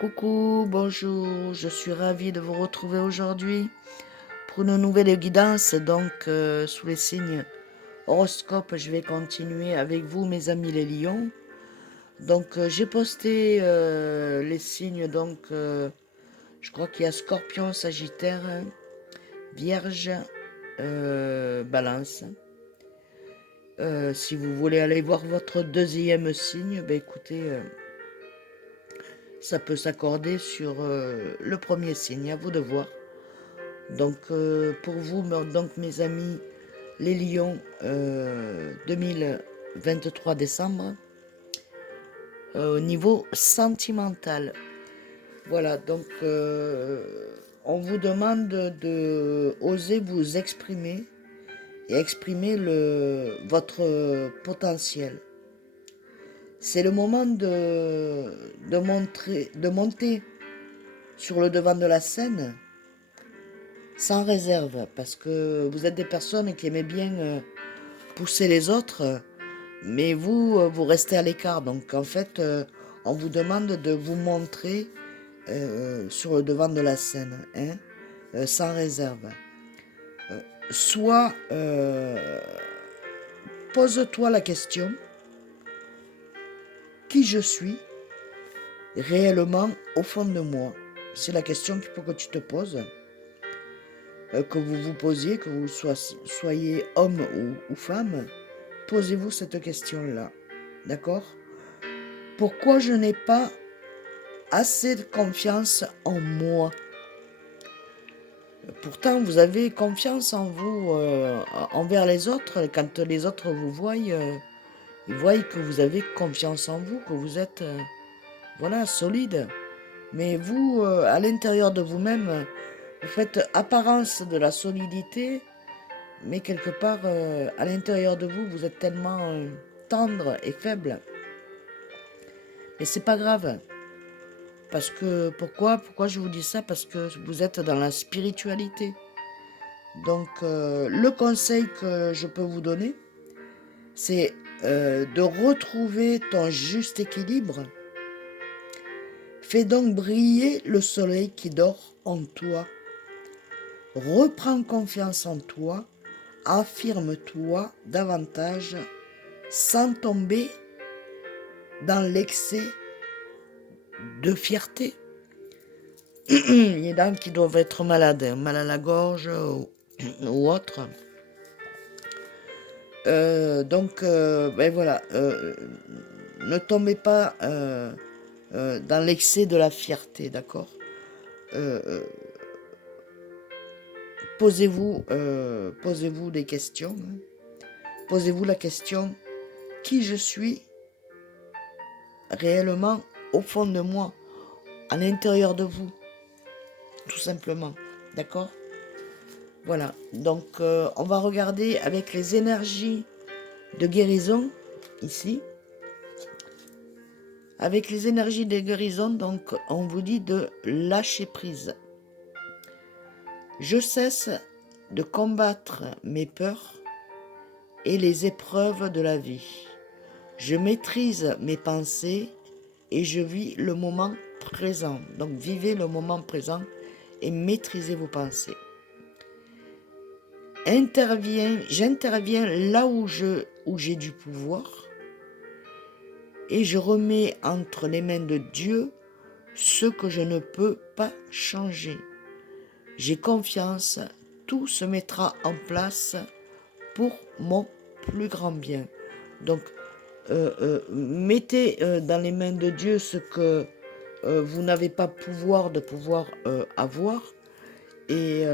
Coucou, bonjour, je suis ravie de vous retrouver aujourd'hui pour une nouvelle guidance. Donc, sous les signes horoscope, je vais continuer avec vous, mes amis les lions. Donc, j'ai posté les signes, donc, je crois qu'il y a Scorpion, Sagittaire, Vierge, Balance. Si vous voulez aller voir votre deuxième signe, ben écoutez, ça peut s'accorder sur le premier signe, à vous de voir. Donc pour vous, donc mes amis, les lions, 2023 décembre, au niveau sentimental. Voilà, donc on vous demande de oser vous exprimer et exprimer votre potentiel. C'est le moment de monter sur le devant de la scène sans réserve, parce que vous êtes des personnes qui aimaient bien pousser les autres, mais vous restez à l'écart. Donc en fait, on vous demande de vous montrer sur le devant de la scène, hein, sans réserve. Soit pose-toi la question, qui je suis réellement au fond de moi? C'est la question qu'il faut que tu te poses. Que vous vous posiez, que vous soyez homme ou femme, posez-vous cette question-là. D'accord? Pourquoi je n'ai pas assez de confiance en moi? Pourtant, vous avez confiance en vous envers les autres. Quand les autres vous voient, ils voient que vous avez confiance en vous, que vous êtes voilà, solide. Mais vous, à l'intérieur de vous-même, vous faites apparence de la solidité, mais quelque part, à l'intérieur de vous, vous êtes tellement tendre et faible. Mais c'est pas grave. Parce que, pourquoi je vous dis ça? Parce que vous êtes dans la spiritualité. Donc, le conseil que je peux vous donner, c'est de retrouver ton juste équilibre. Fais donc briller le soleil qui dort en toi. Reprends confiance en toi. Affirme-toi davantage sans tomber dans l'excès de fierté. Il y en a qui doivent être malades, mal à la gorge ou autre. Donc, ben voilà, ne tombez pas dans l'excès de la fierté, d'accord? Posez-vous des questions. Hein. Posez-vous la question, qui je suis réellement au fond de moi, à l'intérieur de vous, tout simplement, d'accord? Voilà, donc on va regarder avec les énergies de guérison, ici. Avec les énergies de guérison, donc on vous dit de lâcher prise. Je cesse de combattre mes peurs et les épreuves de la vie. Je maîtrise mes pensées et je vis le moment présent. Donc vivez le moment présent et maîtrisez vos pensées. J'interviens là où j'ai du pouvoir et je remets entre les mains de Dieu ce que je ne peux pas changer. J'ai confiance, tout se mettra en place pour mon plus grand bien. Donc, mettez dans les mains de Dieu ce que vous n'avez pas pouvoir avoir et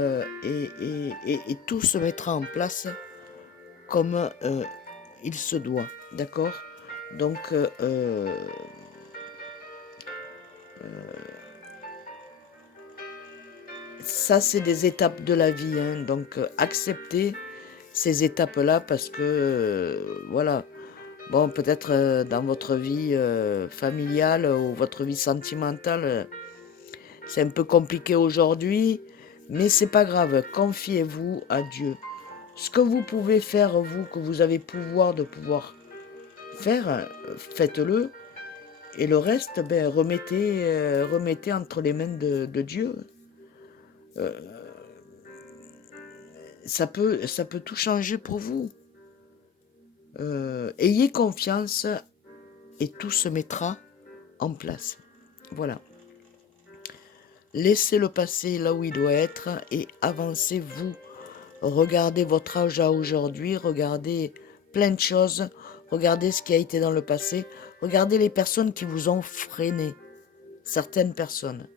tout se mettra en place comme il se doit, d'accord? Donc, ça, c'est des étapes de la vie, hein. Donc acceptez ces étapes-là parce que, voilà, bon, peut-être dans votre vie familiale ou votre vie sentimentale, c'est un peu compliqué aujourd'hui, mais c'est pas grave, confiez-vous à Dieu. Ce que vous pouvez faire, vous, que vous avez pouvoir faire, faites-le. Et le reste, ben, remettez entre les mains de Dieu. Ça peut tout changer pour vous. Ayez confiance et tout se mettra en place. Voilà. Laissez le passé là où il doit être et avancez-vous. Regardez votre âge à aujourd'hui, regardez plein de choses, regardez ce qui a été dans le passé, regardez les personnes qui vous ont freiné, certaines personnes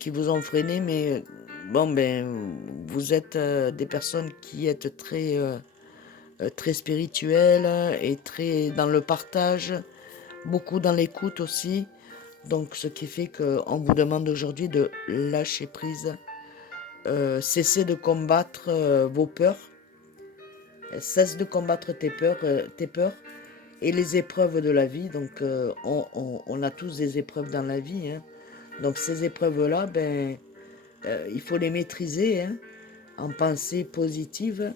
qui vous ont freiné, mais bon, ben, vous êtes des personnes qui êtes très spirituelles et très dans le partage, beaucoup dans l'écoute aussi. Donc, ce qui fait qu'on vous demande aujourd'hui de lâcher prise, cesser de combattre vos peurs, cesse de combattre tes peurs et les épreuves de la vie. Donc, on a tous des épreuves dans la vie, hein. Donc, ces épreuves-là, ben, il faut les maîtriser, hein, en pensée positive,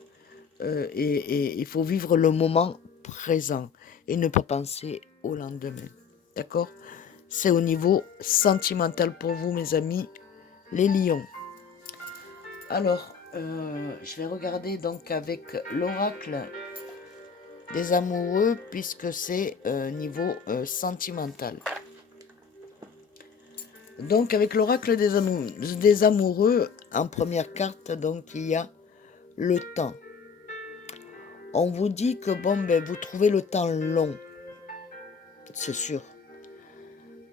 et il faut vivre le moment présent et ne pas penser au lendemain. D'accord? C'est au niveau sentimental pour vous, mes amis, les lions. Alors, je vais regarder donc avec l'oracle des amoureux, puisque c'est niveau sentimental. Donc, avec l'oracle des amoureux, en première carte, donc, il y a le temps. On vous dit que, bon, ben, vous trouvez le temps long, c'est sûr.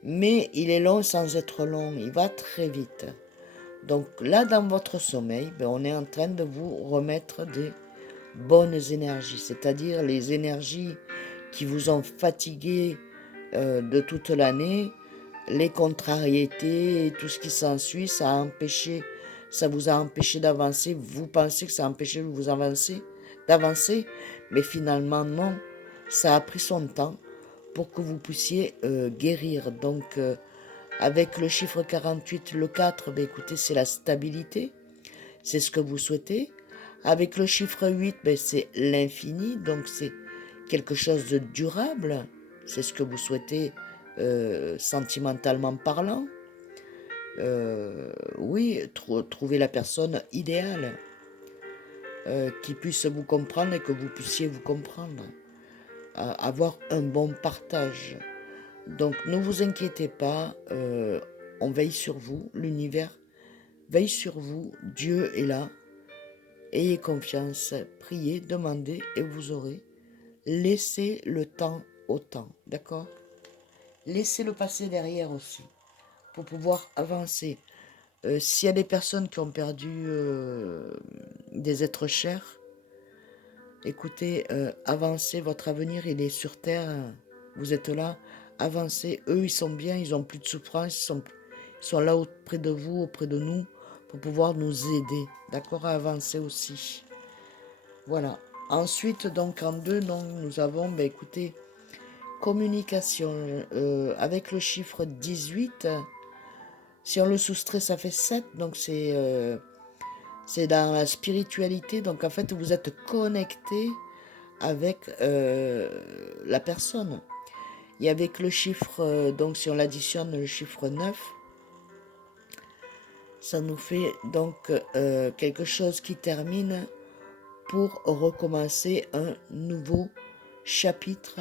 Mais il est long sans être long, il va très vite. Donc là, dans votre sommeil, ben, on est en train de vous remettre des bonnes énergies, c'est-à-dire les énergies qui vous ont fatigué de toute l'année, les contrariétés et tout ce qui s'ensuit, ça vous a empêché d'avancer. Vous pensez que ça a empêché de vous d'avancer, mais finalement non, ça a pris son temps pour que vous puissiez guérir. Donc avec le chiffre 48, le 4, ben écoutez, c'est la stabilité, c'est ce que vous souhaitez. Avec le chiffre 8, ben c'est l'infini, donc c'est quelque chose de durable, c'est ce que vous souhaitez sentimentalement parlant. Oui, trouver la personne idéale qui puisse vous comprendre et que vous puissiez vous comprendre. Avoir un bon partage. Donc ne vous inquiétez pas, on veille sur vous, l'univers veille sur vous, Dieu est là. Ayez confiance, priez, demandez et vous aurez. Laissez le temps au temps, d'accord? Laissez le passé derrière aussi, pour pouvoir avancer. S'il y a des personnes qui ont perdu des êtres chers, écoutez, avancez, votre avenir il est sur terre, vous êtes là, avancez, eux ils sont bien, ils n'ont plus de souffrance, ils sont là auprès de vous, auprès de nous, pour pouvoir nous aider, d'accord, à avancer aussi. Voilà. Ensuite, donc en 2, nous avons, ben, écoutez, communication, avec le chiffre 18, si on le soustrait, ça fait 7, donc c'est dans la spiritualité, donc en fait, vous êtes connecté avec la personne. Et avec le chiffre, donc si on l'additionne, le chiffre 9, ça nous fait donc quelque chose qui termine pour recommencer un nouveau chapitre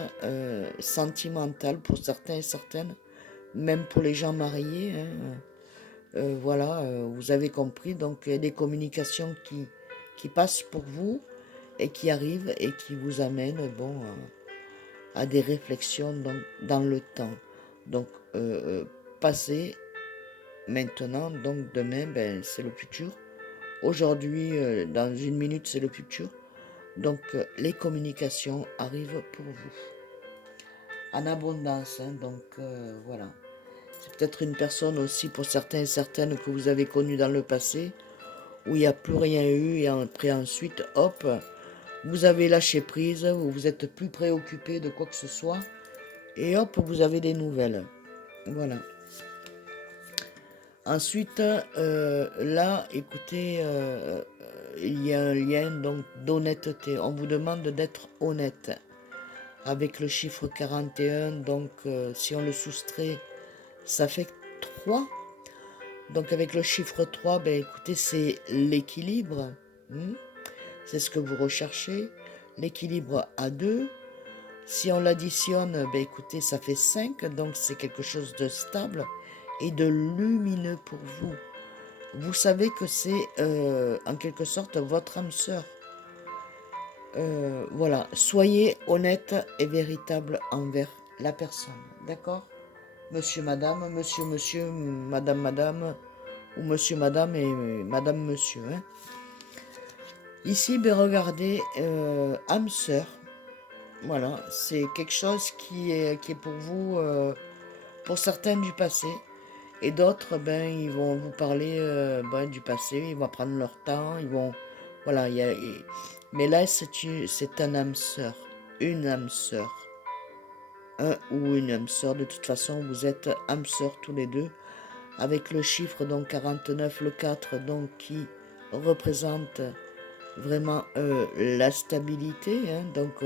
sentimental pour certains et certaines, même pour les gens mariés, hein. Voilà, vous avez compris, donc il y a des communications qui passent pour vous et qui arrivent et qui vous amènent, bon, à des réflexions donc, dans le temps. Donc, passé, maintenant, donc demain, ben, c'est le futur. Aujourd'hui, dans une minute, c'est le futur. Donc, les communications arrivent pour vous. En abondance, hein, donc voilà. C'est peut-être une personne aussi, pour certains et certaines, que vous avez connues dans le passé, où il n'y a plus rien eu, et après ensuite, hop, vous avez lâché prise, vous vous êtes plus préoccupé de quoi que ce soit, et hop, vous avez des nouvelles. Voilà. Ensuite, là, écoutez, il y a un lien donc d'honnêteté. On vous demande d'être honnête avec le chiffre 41, donc si on le soustrait, ça fait 3. Donc avec le chiffre 3, ben écoutez, c'est l'équilibre. C'est ce que vous recherchez. L'équilibre à 2. Si on l'additionne, ben écoutez, ça fait 5. Donc c'est quelque chose de stable et de lumineux pour vous. Vous savez que c'est en quelque sorte votre âme sœur. Voilà, soyez honnête et véritable envers la personne, d'accord? Monsieur, madame, monsieur, madame, madame, ou monsieur, madame et madame, monsieur. Hein. Ici, ben regardez, âme sœur, voilà, c'est quelque chose qui est pour vous, pour certains du passé, et d'autres, ben, ils vont vous parler ben, du passé, ils vont prendre leur temps, ils vont, voilà, mais là, c'est un âme sœur, une âme sœur, un ou une âme sœur, de toute façon, vous êtes âme sœur tous les deux, avec le chiffre, donc 49, le 4, donc qui représente vraiment la stabilité, hein, donc,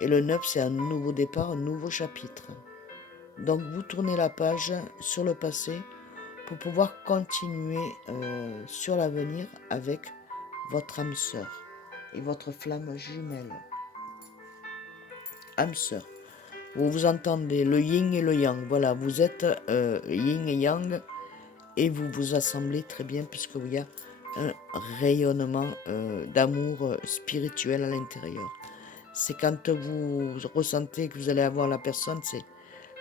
et le 9, c'est un nouveau départ, un nouveau chapitre. Donc vous tournez la page sur le passé pour pouvoir continuer sur l'avenir avec votre âme sœur et votre flamme jumelle. Âme sœur. Vous entendez le yin et le yang. Voilà, vous êtes yin et yang et vous vous assemblez très bien puisqu'il y a un rayonnement d'amour spirituel à l'intérieur. C'est quand vous ressentez que vous allez avoir la personne, c'est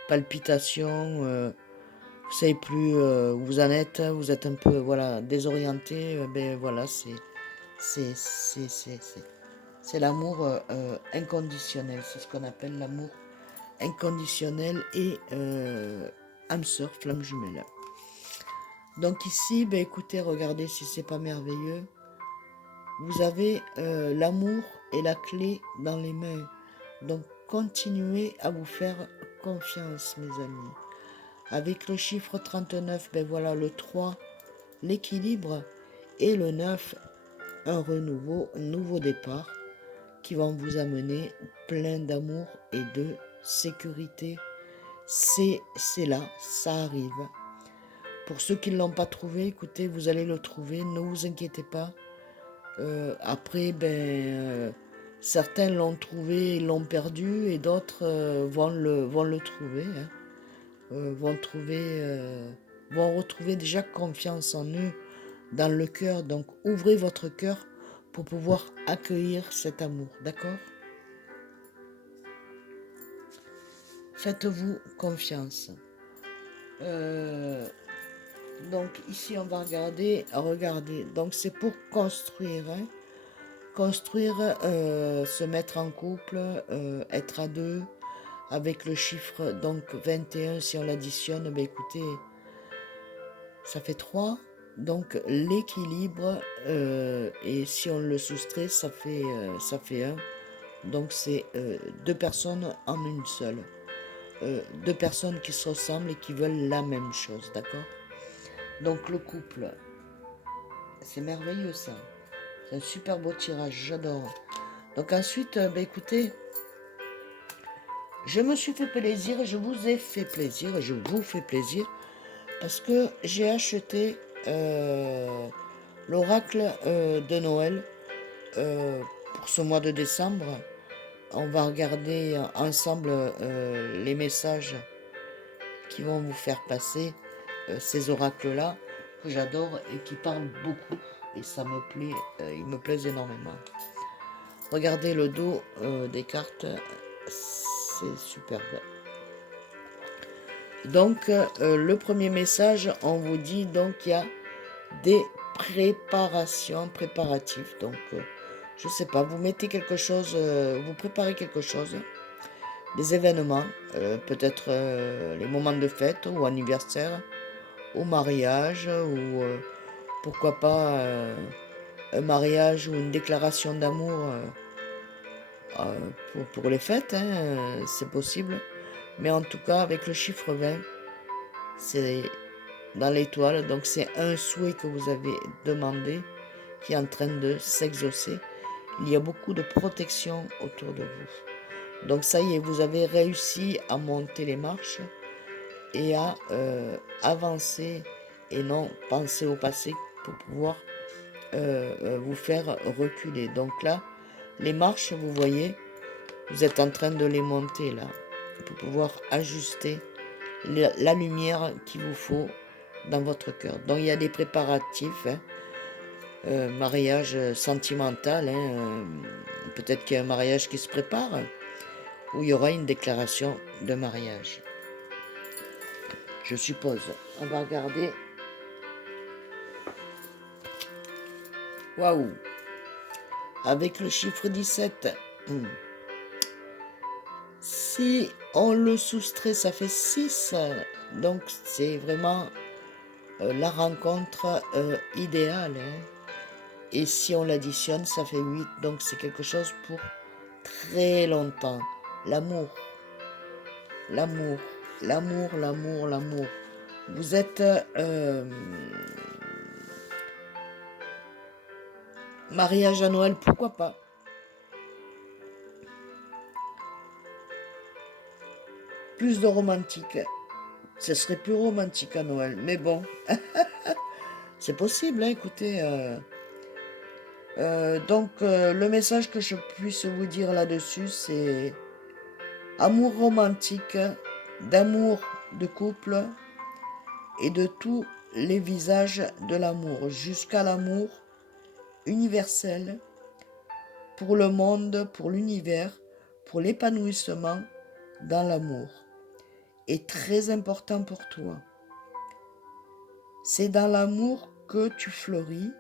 palpitations, vous savez plus où vous en êtes, vous êtes un peu voilà désorienté, ben voilà, c'est l'amour inconditionnel, c'est ce qu'on appelle l'amour inconditionnel et âme sœur, flamme jumelle. Donc ici, ben écoutez, regardez si c'est pas merveilleux. Vous avez l'amour et la clé dans les mains. Donc continuez à vous faire confiance, mes amis. Avec le chiffre 39, ben voilà, le 3, l'équilibre, et le 9, un renouveau, un nouveau départ qui vont vous amener plein d'amour et de sécurité. C'est là, ça arrive. Pour ceux qui ne l'ont pas trouvé, écoutez, vous allez le trouver, ne vous inquiétez pas. Après, certains l'ont trouvé, l'ont perdu, et d'autres vont le trouver. Hein. Vont retrouver déjà confiance en eux dans le cœur. Donc ouvrez votre cœur pour pouvoir accueillir cet amour, d'accord? Faites-vous confiance. Donc ici on va regarder. Donc c'est pour construire, hein. Construire, se mettre en couple, être à deux, avec le chiffre donc 21, si on l'additionne, ben écoutez, ça fait 3. Donc l'équilibre, et si on le soustrait, ça fait 1. Donc c'est 2 personnes en une seule. 2 personnes qui se ressemblent et qui veulent la même chose, d'accord? Donc le couple, c'est merveilleux ça. C'est un super beau tirage, j'adore. Donc ensuite, ben écoutez, je me suis fait plaisir et je vous ai fait plaisir et je vous fais plaisir parce que j'ai acheté l'oracle de Noël pour ce mois de décembre. On va regarder ensemble les messages qui vont vous faire passer ces oracles-là que j'adore et qui parlent beaucoup. Et ça me plaît, ils me plaisent énormément. Regardez le dos des cartes, c'est superbe. Donc, le premier message, on vous dit donc qu'il y a des préparatifs. Donc, je sais pas, vous mettez quelque chose, vous préparez quelque chose, des événements, peut-être les moments de fête ou anniversaire, au mariage, ou pourquoi pas un mariage ou une déclaration d'amour pour les fêtes, hein, c'est possible. Mais en tout cas, avec le chiffre 20, c'est dans l'étoile, donc c'est un souhait que vous avez demandé qui est en train de s'exaucer. Il y a beaucoup de protection autour de vous. Donc ça y est, vous avez réussi à monter les marches et à avancer et non penser au passé pour pouvoir vous faire reculer. Donc là, les marches, vous voyez, vous êtes en train de les monter là pour pouvoir ajuster la lumière qu'il vous faut dans votre cœur. Donc il y a des préparatifs, hein, mariage sentimental, hein, peut-être qu'il y a un mariage qui se prépare, où il y aura une déclaration de mariage. Je suppose. On va regarder. Waouh! Avec le chiffre 17. Si on le soustrait, ça fait 6. Donc c'est vraiment la rencontre idéale. Hein. Et si on l'additionne, ça fait 8. Donc c'est quelque chose pour très longtemps. L'amour. L'amour. L'amour, l'amour, l'amour. Vous êtes mariage à Noël, pourquoi pas? Plus de romantique. Ce serait plus romantique à Noël. Mais bon, c'est possible, hein, écoutez. Donc, le message que je puisse vous dire là-dessus, c'est amour romantique, d'amour de couple et de tous les visages de l'amour, jusqu'à l'amour universel pour le monde, pour l'univers, pour l'épanouissement dans l'amour. Est très important pour toi. C'est dans l'amour que tu fleuris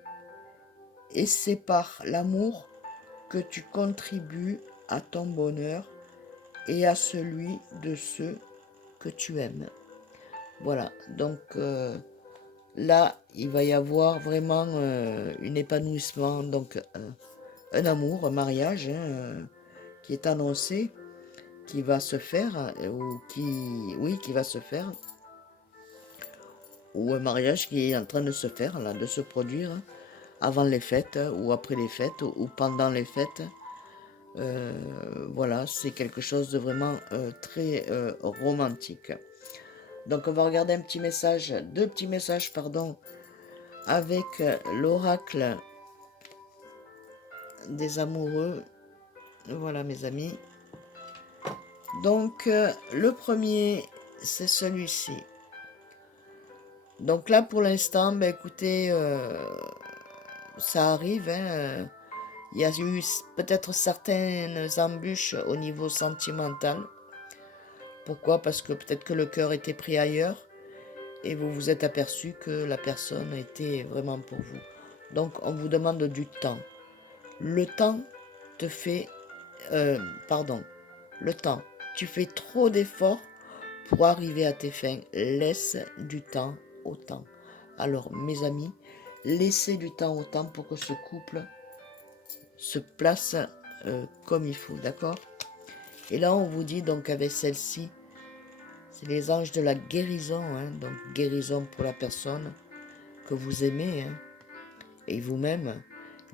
et c'est par l'amour que tu contribues à ton bonheur et à celui de ceux que tu aimes. Voilà, donc là, il va y avoir vraiment un épanouissement, donc un amour, un mariage qui est annoncé, qui va se faire, ou qui va se faire, ou un mariage qui est en train de se faire, là, de se produire avant les fêtes, ou après les fêtes, ou pendant les fêtes. Voilà, c'est quelque chose de vraiment très romantique. Donc on va regarder un petit message, deux petits messages, pardon, avec l'oracle des amoureux. Voilà mes amis. Donc le premier, c'est celui-ci. Donc là pour l'instant, ben, écoutez, ça arrive, hein, il y a eu peut-être certaines embûches au niveau sentimental. Pourquoi? Parce que peut-être que le cœur était pris ailleurs et vous vous êtes aperçu que la personne était vraiment pour vous. Donc on vous demande du temps. Le temps te fait... pardon. Le temps. Tu fais trop d'efforts pour arriver à tes fins. Laisse du temps au temps. Alors mes amis, laissez du temps au temps pour que ce couple se place comme il faut, d'accord? Et là on vous dit donc avec celle-ci, c'est les anges de la guérison, hein, donc guérison pour la personne que vous aimez, hein, et vous-même.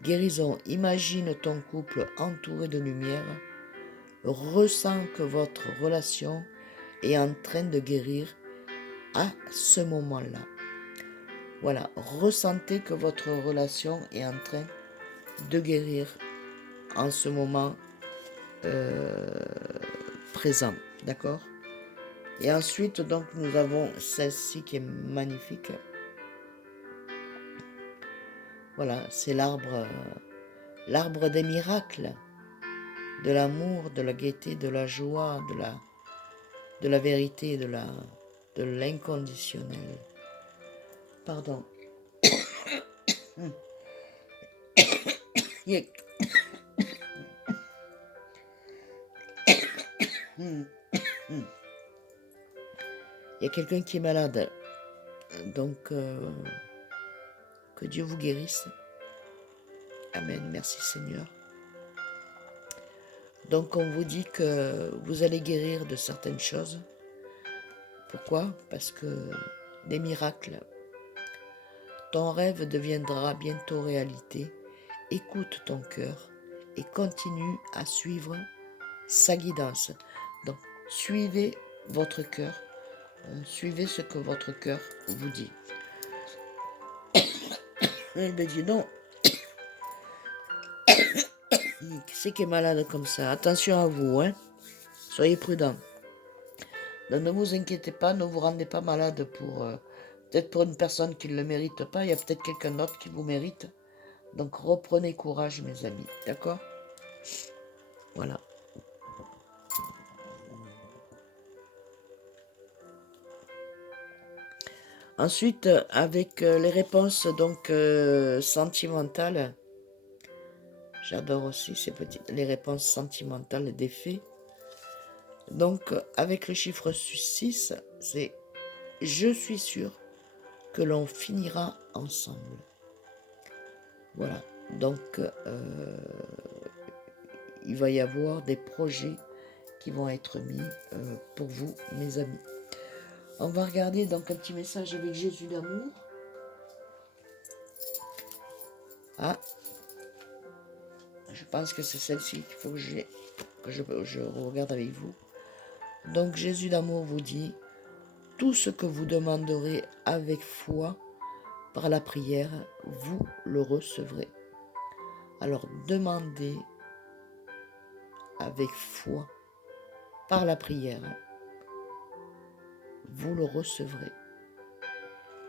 Guérison, imagine ton couple entouré de lumière, ressens que votre relation est en train de guérir à ce moment-là. Voilà, ressentez que votre relation est en train de guérir en ce moment présent, d'accord? Et ensuite, donc, nous avons celle-ci qui est magnifique. Voilà, c'est l'arbre des miracles, de l'amour, de la gaieté, de la joie, de la vérité, de l'inconditionnel. Pardon. Il y a quelqu'un qui est malade. Donc, que Dieu vous guérisse. Amen. Merci Seigneur. Donc, on vous dit que vous allez guérir de certaines choses. Pourquoi? Parce que des miracles. Ton rêve deviendra bientôt réalité. Écoute ton cœur et continue à suivre sa guidance. Donc, suivez votre cœur, suivez ce que votre cœur vous dit. Il me dit non, qui c'est qui est malade comme ça? Attention à vous, hein? Soyez prudents. Donc, ne vous inquiétez pas, ne vous rendez pas malade pour peut-être pour une personne qui ne le mérite pas. Il y a peut-être quelqu'un d'autre qui vous mérite. Donc reprenez courage, mes amis, d'accord? Voilà. Ensuite, avec les réponses donc sentimentales, j'adore aussi les réponses sentimentales des faits. Donc, avec le chiffre 6, c'est « Je suis sûr que l'on finira ensemble ». Voilà. Donc, il va y avoir des projets qui vont être mis pour vous, mes amis. On va regarder donc un petit message avec Jésus d'amour. Ah, je pense que c'est celle-ci qu'il faut que je regarde avec vous. Donc Jésus d'amour vous dit, tout ce que vous demanderez avec foi par la prière, vous le recevrez. Alors demandez avec foi par la prière, vous le recevrez.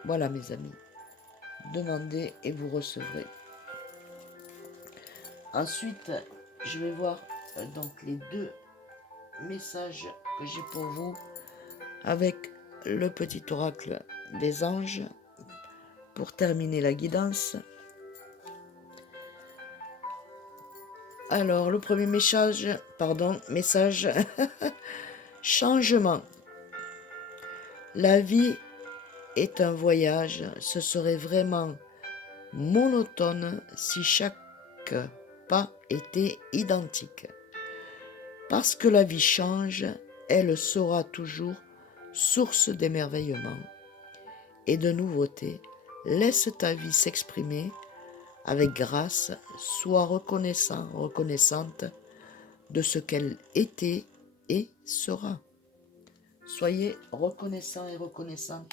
Voilà mes amis, demandez et vous recevrez. Ensuite, je vais voir donc les deux messages que j'ai pour vous avec le petit oracle des anges pour terminer la guidance. Alors, le premier message, changement. La vie est un voyage, ce serait vraiment monotone si chaque pas était identique. Parce que la vie change, elle sera toujours source d'émerveillement et de nouveautés. Laisse ta vie s'exprimer avec grâce, sois reconnaissant, reconnaissante de ce qu'elle était et sera. Soyez reconnaissant et reconnaissante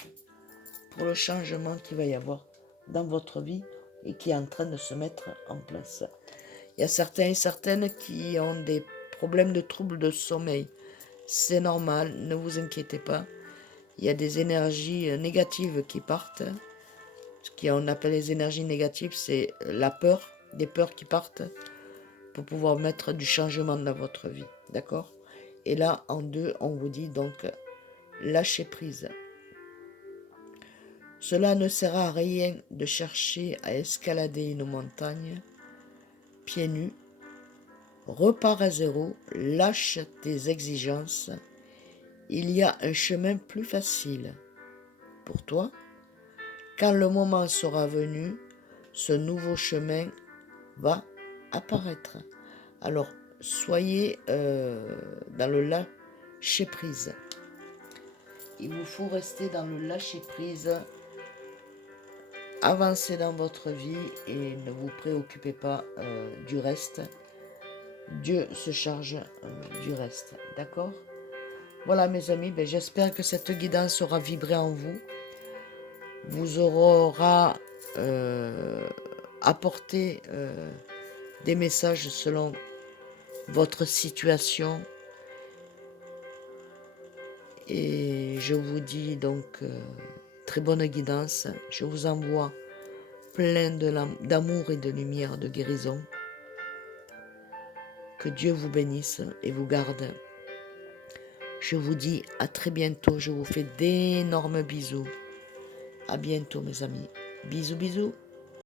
pour le changement qu'il va y avoir dans votre vie et qui est en train de se mettre en place. Il y a certains et certaines qui ont des problèmes de troubles de sommeil. C'est normal, ne vous inquiétez pas. Il y a des énergies négatives qui partent. Ce qu'on appelle les énergies négatives, c'est la peur, des peurs qui partent pour pouvoir mettre du changement dans votre vie. D'accord? Et là, en 2, on vous dit donc lâchez prise. Cela ne sert à rien de chercher à escalader une montagne pieds nus. Repars à zéro, lâche tes exigences. Il y a un chemin plus facile pour toi. Quand le moment sera venu, ce nouveau chemin va apparaître. Alors, soyez dans le lâcher-prise. Il vous faut rester dans le lâcher-prise. Avancez dans votre vie et ne vous préoccupez pas du reste. Dieu se charge du reste. D'accord? Voilà mes amis, j'espère que cette guidance aura vibré en vous. Vous aura apporté des messages selon votre situation. Et je vous dis donc très bonne guidance. Je vous envoie plein d'amour et de lumière, de guérison. Que Dieu vous bénisse et vous garde. Je vous dis à très bientôt. Je vous fais d'énormes bisous. À bientôt mes amis. Bisous, bisous.